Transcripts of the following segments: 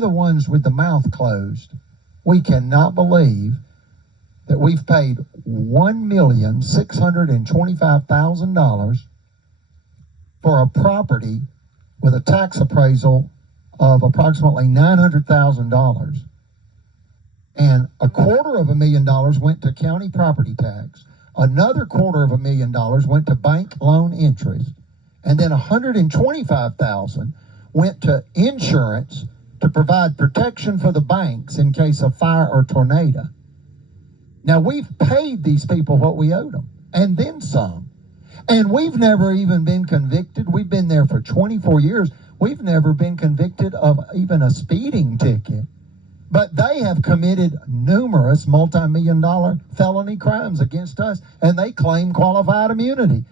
The ones with the mouth closed. We cannot believe that we've paid $1,625,000 for a property with a tax appraisal of approximately $900,000, and $250,000 went to county property tax. Another $250,000 went to bank loan interest, and then $125,000 went to insurance to provide protection for the banks in case of fire or tornado. Now, we've paid these people what we owed them, and then some. And we've never even been convicted. We've been there for 24 years. We've never been convicted of even a speeding ticket. But they have committed numerous multi-million-dollar felony crimes against us, and they claim qualified immunity.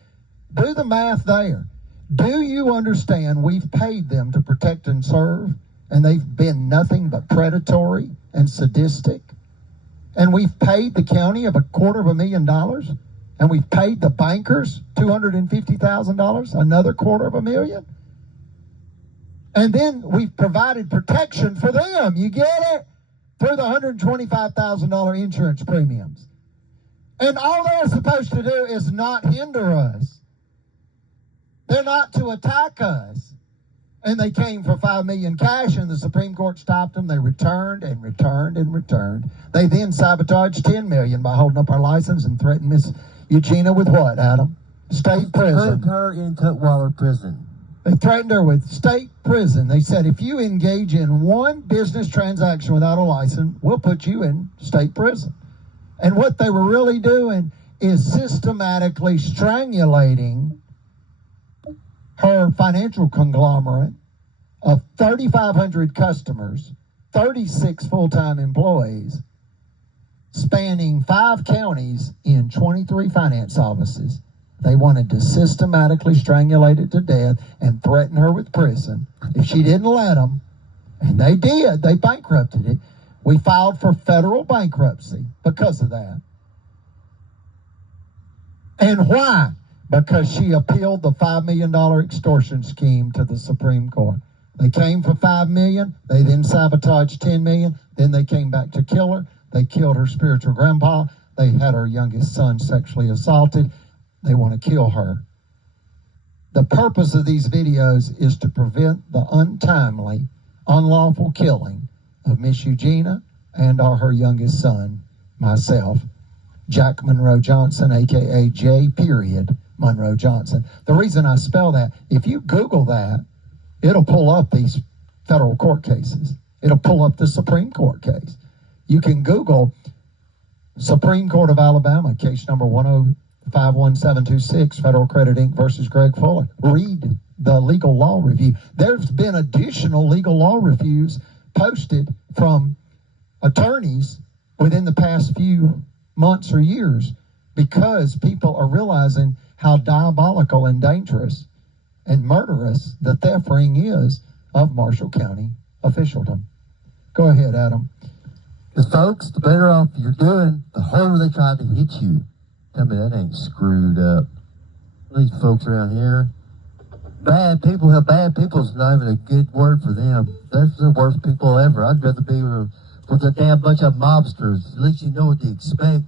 Do the math there. Do you understand we've paid them to protect and serve, and they've been nothing but predatory and sadistic? And we've paid the county of $250,000, and we've paid the bankers $250,000, another $250,000. And then we've provided protection for them, you get it? Through the $125,000 insurance premiums. And all they're supposed to do is not hinder us. They're not to attack us. And they came for $5 million cash, and the Supreme Court stopped them. They returned and returned and returned. They then sabotaged $10 million by holding up our license and threatened Miss Eugenia with what, Adam? State prison. Put her in Tutwiler prison. They threatened her with state prison. They said, if you engage in one business transaction without a license, we'll put you in state prison. And what they were really doing is systematically strangulating her financial conglomerate of 3,500 customers, 36 full-time employees, spanning 5 counties in 23 finance offices. They wanted to systematically strangulate it to death and threaten her with prison if she didn't let them. And they did. They bankrupted it. We filed for federal bankruptcy because of that. And why? Because she appealed the $5 million extortion scheme to the Supreme Court. They came for $5 million. They then sabotaged $10 million. Then they came back to kill her. They killed her spiritual grandpa. They had her youngest son sexually assaulted. They want to kill her. The purpose of these videos is to prevent the untimely, unlawful killing of Miss Eugenia and or her youngest son, myself, Jack Monroe Johnson, a.k.a. J. Monroe Johnson. The reason I spell that, if you Google that, it'll pull up these federal court cases. It'll pull up the Supreme Court case. You can Google Supreme Court of Alabama, case number 1051726, Federal Credit Inc. versus Greg Fuller. Read the legal law review. There's been additional legal law reviews posted from attorneys within the past few months or years because people are realizing how diabolical and dangerous and murderous the theft ring is of Marshall County officialdom. Go ahead, Adam. Because folks, the better off you're doing, the harder they try to hit you. Tell me that ain't screwed up. These folks around here, bad people is not even a good word for them. They're the worst people ever. I'd rather be with a damn bunch of mobsters. At least you know what to expect.